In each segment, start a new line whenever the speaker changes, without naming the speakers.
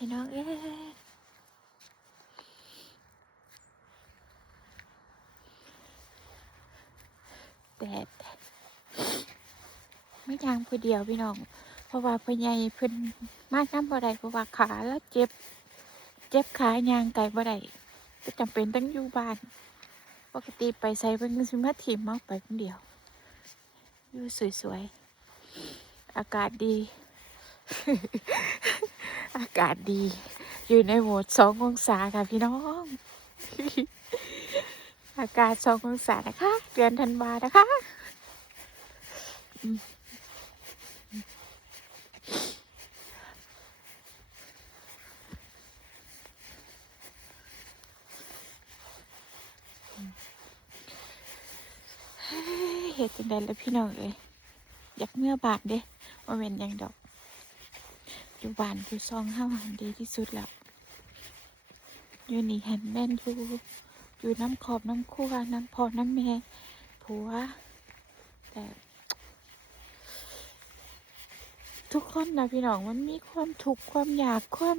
พี่น้อง เอ้แดดไม่ยางผู้เดียวพี่น้อง เพราะว่าพ่อใหญ่เพิ่นมากน้ำบ่ได้เพราะว่าขาแล้วเจ็บ เจ็บขายางไก่บ่ได้ก็จำเป็นต้องอยู่บ้าน ปกติไปใส่เพิ่นก็สิมาถิมเมาไปคนเดียว อยู่สวยๆ อากาศดี อากาศดี อยู่ในโหมดสององศาค่ะพี่น้อง อากาศสององศานะคะ เดือนธันวานะคะเฮ้ยเฮ็ดจังไดล่ะพี่น้องเอ้ยอยากเมื่อบาทเด้ว่าเป็นยังดอก อยู่บ้านอยู่ซองห้าหันดีที่สุดแล้วอยู่นี่หันแม่นอยู่อยู่น้ำขอบน้ำคู่น้ำพอน้ำแม่ผัว แต่ ทุกคนนะพี่น้องมันมีความทุกข์ความอยากความ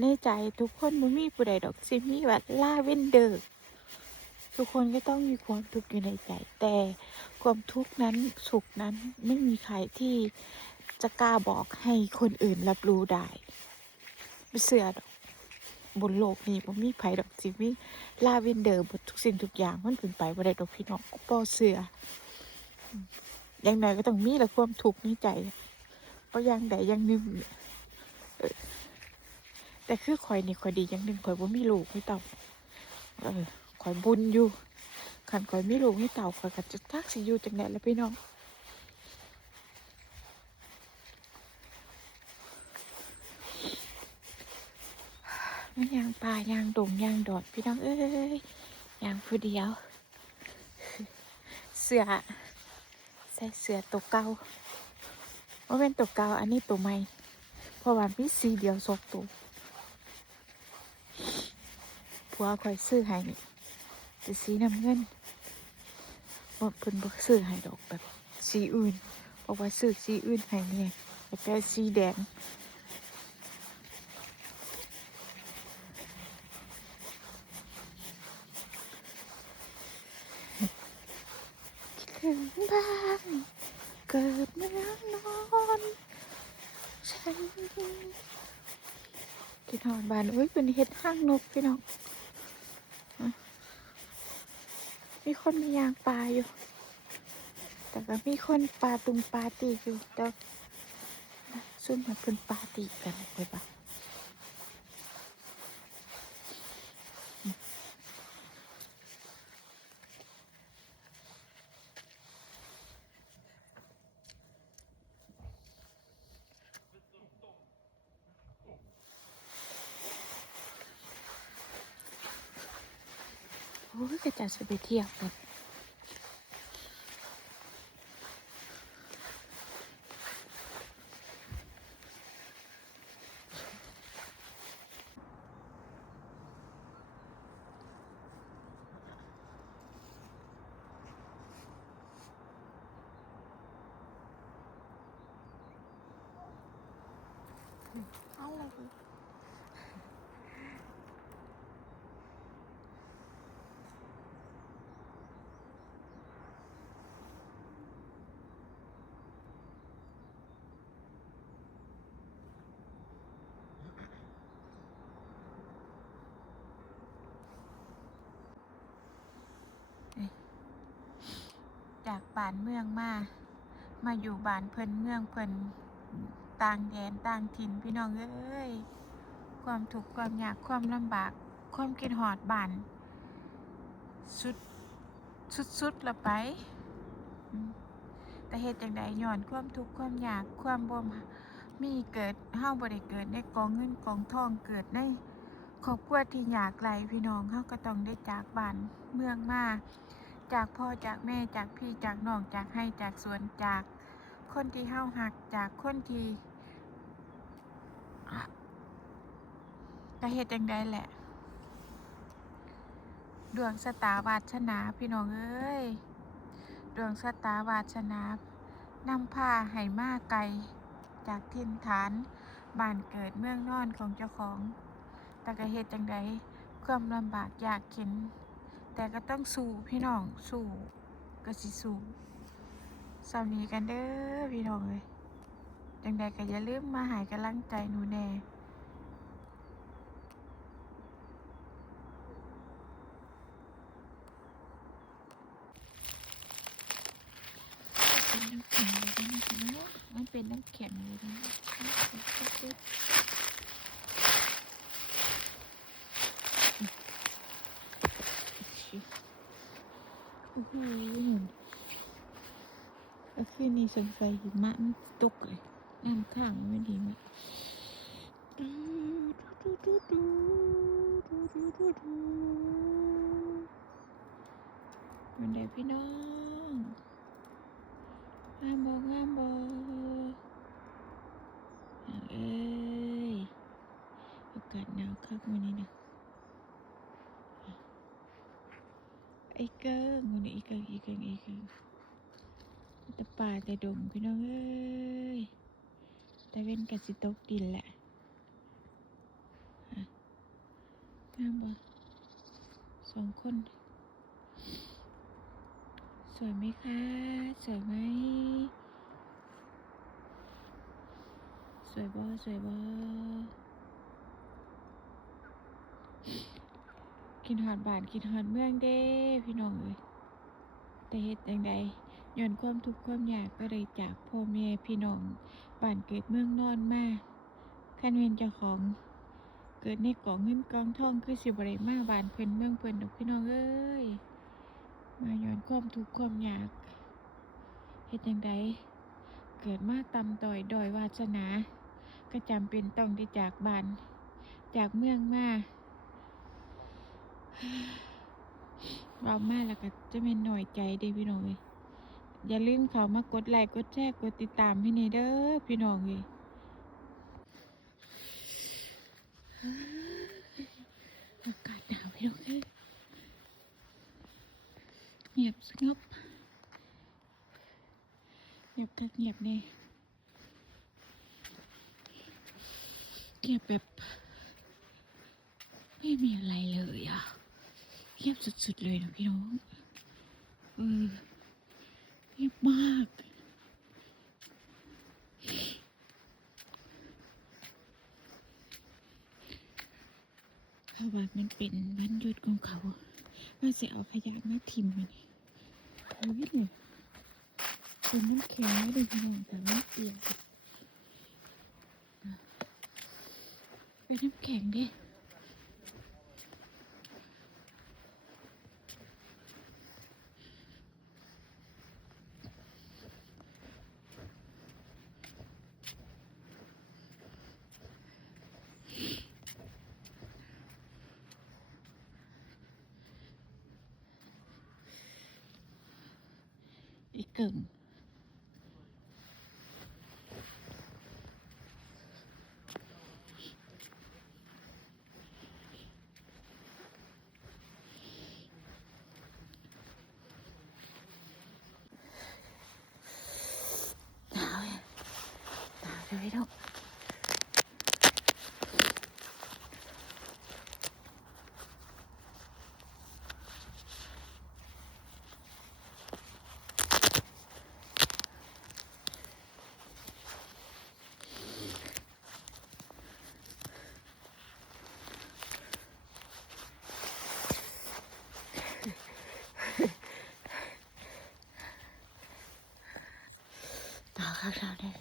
ในใจทุกคนมันมีผู้ใดดอกสิมีแบบล่าเว้นเดอร์ทุกคนก็ต้องมีความทุกข์อยู่ในใจ แต่ความทุกข์นั้นสุขนั้นไม่มีใครที่ จะกล้าบอกให้คนอื่นรับรู้ได้ไม่เสือดอกบนโลกนี้มันมีไผดอกสิมีลาเวนเดอร์บททุกสิ่งทุกอย่างมันเป็นไปบ่ได้ดอกพี่น้องก็บ่เสืออืมอย่างน้อยก็ต้องมีละความทุกข์ในใจเพราะอย่างใดอย่างหนึ่งนี่ยเออแต่คือข่อยนี่ข่อยดีอย่างหนึ่งข่อยบ่มีลูกไม่เต่าเออข่อยบุญอยู่คันข่อยมีลูกไม่เต่าข่อยก็จะทักสิอยู่จังไดล่ะพี่น้อง ยางป่ายางดงยางดอดพี่น้องเอ้ยยางผู้เดียว เสือใส่เสือตัวเก่าว่าเป็นตัวเก่าอันนี้ตัวใหม่เพราะว่ามีสีเดียวสองตัวผัวคอยซื้อให้นี่จะสีน้ำเงินบ่เพิ่นบ่ซื้อให้ดอกแบบสีอื่นเพราะว่าซื้อสีอื่นให้เนี่ยแต่สีแดง ถึงบ้านเกิดเมืองนอนฉันคิดหอดบ้านอุ้ยเป็นเห็ดห้างนกพี่น้องอะมีคนมียางปลาอยู่ แต่ก็มีคนปลาตุงปลาตีอยู่แต่ซุ่มมันเป็นปลาตีกันไปปะ โอ้ยก็จะไปเที่ยวกัน จากบ้านเมืองมา มาอยู่บ้านเพิ่นเมืองเพิ่นต่างแดนต่างถิ่นพี่น้องเอ้ยความทุกข์ความยากความลำบาก ความคิดหอดบ้านสุดสุดสุดละไป แต่เหตุจังใดย้อนความทุกข์ความยากความบ่มมีเกิดเฮาบ่ได้เกิดในกองเงินกองทองเกิดในครอบครัวที่ยากไร้พี่น้องเฮาก็ต้องได้จากบ้านเมืองมา จากพ่อจากแม่จากพี่จากน้องจากให้จากสวนจากคนที่เฮาหักจากคนที่อะเฮ็ดจังใดแหละ ดวงสตาวาสนาพี่น้องเอ้ย ดวงสตาวาสนานำพาให้มาไกล จากถิ่นฐานบ้านเกิดเมืองนอนของเจ้าของ แต่ก็เหตุจังใดความลำบากยากเข็น แต่ก็ต้องสู้พี่น้องสู้ก็สิสู้สามีกันเด้อพี่น้องเลยจังใดก็อย่าลืมมาหายกำลังใจหนูแน่เป็นน้ำแข็งเลยนะมันเป็นน้ำแข็งเลยนะโอ้โห ก็คือนี่สงสัยหิมะมันตกเลยน้ำข้างมันไม่ดีไหมดูดูดูดูดูดูดูดูมันได้พี่น้องงามบองามบอเอ้ยอากาศหนาวคักวันนี้นะไอ้เกิ้งวันนี้ไอ้เกิ้ง แต่ป่าแต่ดงพี่น้องเอ้ยแต่เว้นกัสิตกดินแหละฮะงบอสองคน สวยไหมคะ สวยไหม สวยบอสวยบอกินหอดบานกินหอดเมืองเด้ พี่น้องเอ้ย แต่เฮ็ดจังใดย้อนความทุกข์ความยากก็เลยจากพ่อแม่พี่น้องบ้านเกิดเมืองนอนมาคันเวนเจ้าของเกิดในกองเงินกองทองคือสิบริมาบ้านเพิ่นเมืองเพิ่นดอกพี่น้องเอ้ยมาย้อนความทุกข์ความยากเฮ็ดจังใดเกิดมาตำต่อยดอยวาสนา ก็จำเป็นต้องได้จากบ้าน จากเมืองมา เรามาแล้วก็จะเป็นหน่อยใจเด้พี่น้องเอ้ยอย่าลืมเขามากดไลค์กดแชร์กดติดตามให้ในเด้อพี่น้องเอ้ยอากาศหนาวพี่น้องเอ้ยเงียบสงบเงียบกักเงียบเนี่ยเงียบแบบ ไม่มีอะไรเลยอะเงียบ สุดๆเลยนะพี่น้อง เออเงียบมากเขาว่ามันเป็นวันหยุดของเขาว่าจะเอาขยะมาทิมมันเฮ้ยเนี่ยเป็นน้ำแข็งไม่ได้พี่น้องแต่ไม่เปียกเป็นน้ำแข็งเด้ 一个。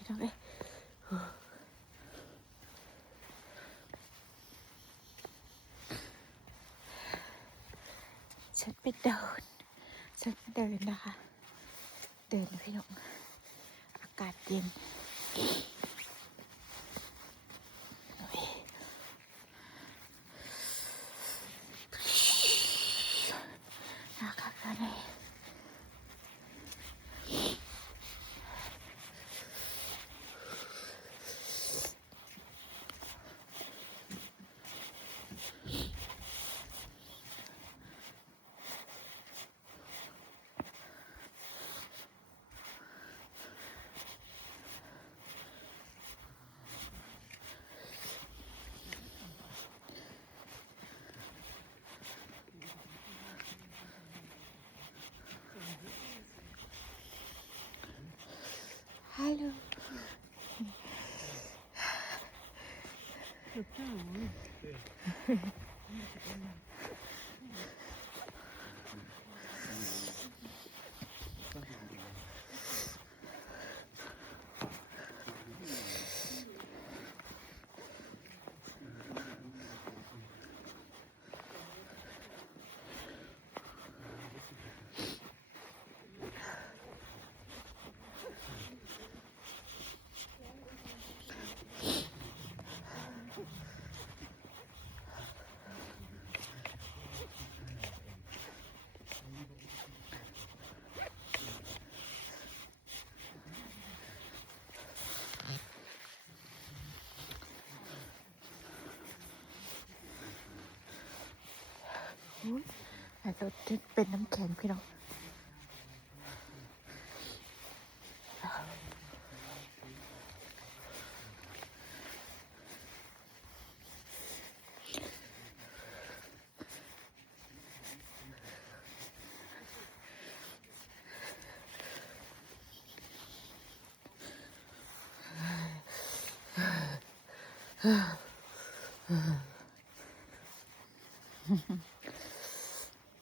พี่น้องเอ้ยฉันไปเดิน ฉันไปเดินนะคะ เดินพี่น้อง อากาศเย็นโอ้ยหนาวข้างหนาวเลย อ เล
อา
จจะเป็นน้ำแข็งพี่น้องเฮ้อ